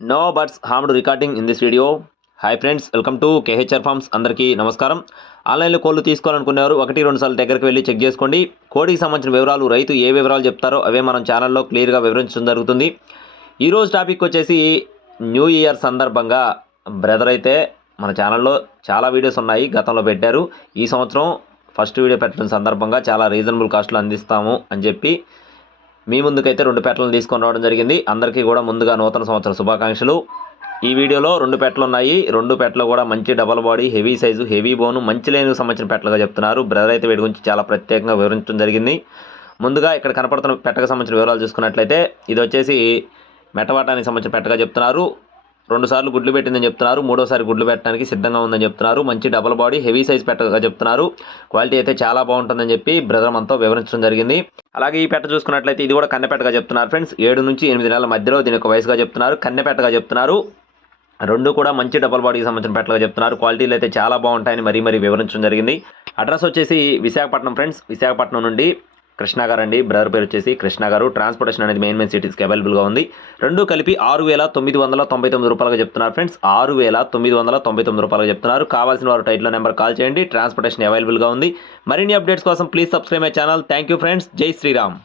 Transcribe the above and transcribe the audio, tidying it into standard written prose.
No butts harmed recording in this video. Hi friends, welcome to KHR farms. అందరికీ నమస్కారం. ఆన్లైన్లో కోళ్ళు తీసుకోవాలనుకునేవారు 1-2 సార్లు దగ్గరికి వెళ్ళి చెక్ చేసుకోండి. కోడికి సంబంధించిన వివరాలు, రైతు ఏ వివరాలు చెప్తారో అవే మనం ఛానల్లో క్లియర్గా వివరించడం జరుగుతుంది. ఈరోజు టాపిక్ వచ్చేసి న్యూ ఇయర్ సందర్భంగా బ్రదర్ అయితే మన ఛానల్లో చాలా వీడియోస్ ఉన్నాయి, గతంలో పెట్టారు. ఈ సంవత్సరం ఫస్ట్ వీడియో పెట్టడం సందర్భంగా చాలా రీజనబుల్ కాస్ట్లో అందిస్తాము అని చెప్పి మీ ముందుకైతే 2 పెట్టలను తీసుకొని రావడం జరిగింది. అందరికీ కూడా ముందుగా నూతన సంవత్సర శుభాకాంక్షలు. ఈ వీడియోలో 2 పెట్టలు ఉన్నాయి. 2 పెట్టలు కూడా మంచి double body, heavy size, heavy బోను, మంచి లైన్కి సంబంధించిన పెట్టలుగా చెప్తున్నారు. బ్రదర్ అయితే వీటి గురించి చాలా ప్రత్యేకంగా వివరించడం జరిగింది. ముందుగా ఇక్కడ కనపడుతున్న పెట్టకు సంబంధించిన వివరాలు చూసుకున్నట్లయితే ఇది వచ్చేసి మెటవాటానికి సంబంధించిన పెట్టగా చెప్తున్నారు. 2 సార్లు గుడ్లు పెట్టిందని చెప్తున్నారు. 3వసారి గుడ్లు పెట్టడానికి సిద్ధంగా ఉందని చెప్తున్నారు. మంచి డబల్ బాడీ, హెవీ సైజ్ పెట్టగా చెప్తున్నారు. క్వాలిటీ అయితే చాలా బాగుంటుందని చెప్పి బ్రదర్ మనతో వివరించడం జరిగింది. అలాగే ఈ పెట్ట చూసుకున్నట్లయితే ఇది కూడా కన్నెపెట్టగా చెప్తున్నారు ఫ్రెండ్స్. 7 నుంచి 8 నెలల మధ్యలో దీని యొక్క వయసుగా చెప్తున్నారు. కన్నెపెట్టగా చెప్తున్నారు. 2 కూడా మంచి డబల్ బాడీకి సంబంధించిన పెట్టలుగా చెప్తున్నారు. క్వాలిటీలు అయితే చాలా బాగుంటాయని మరీ వివరించడం జరిగింది. అడ్రస్ వచ్చేసి విశాఖపట్నం ఫ్రెండ్స్. విశాఖపట్నం నుండి కృష్ణ గారు అండి. బ్రదర్ పేరు వచ్చేసి కృష్ణ గారు. ట్రాన్స్పోర్టేషన్ అనేది మెయిన్ సిటీస్కి అవైలబుల్గా ఉంది. 2 కలిపి 6,999 రూపాయలుగా చెప్తున్నారు ఫ్రెండ్స్. 6,999 రూపాయలుగా చెప్తున్నారు. కావాల్సిన వారు టైటిల్ నెంబర్ కాల్ చేయండి. ట్రాన్స్పోర్టేషన్ అవైలబుల్గా ఉంది. మరిన్ని అప్డేట్స్ కోసం please subscribe my channel. Thank you friends. జై శ్రీరామ్.